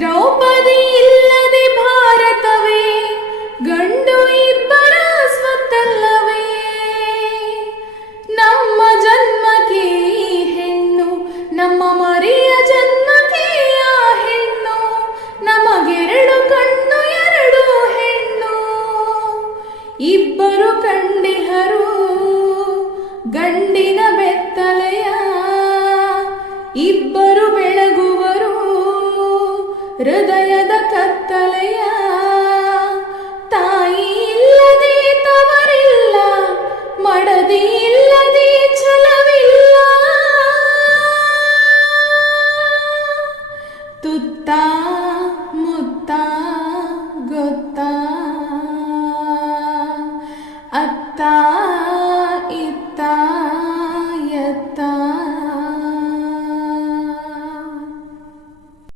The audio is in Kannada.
ದ್ರೌಪದಿ ಇಲ್ಲದೆ ಭಾರತವೇ, ಗಂಡು ಇಬ್ಬರ ಸ್ವತ್ತಲ್ಲವೇ. ನಮ್ಮ ಜನ್ಮಕ್ಕೆ ಹೆಣ್ಣು, ನಮ್ಮ ಮರಿಯ ಜನ್ಮಕ್ಕೆ ಆ ಹೆಣ್ಣು ನಮಗೆರಡು ಕಣ್ಣು, ಎರಡು ಹೆಣ್ಣು. ಇಬ್ಬರು ಕಂಡಿಹರು, ಗಂಡಿನ ಬೆತ್ತಲೆಯ, ಇಬ್ಬರು ಬೆಳಗು ಹೃದಯದ ಕತ್ತಲೆಯ ತಾಯಿ ಇಲ್ಲದೆ ತವರಿಲ್ಲ ಮಡದಿ ಇಲ್ಲದೆ ಛಲವಿಲ್ಲ. ತುತ್ತ ಮುತ್ತ ಗೊತ್ತ ಅತ್ತಾ.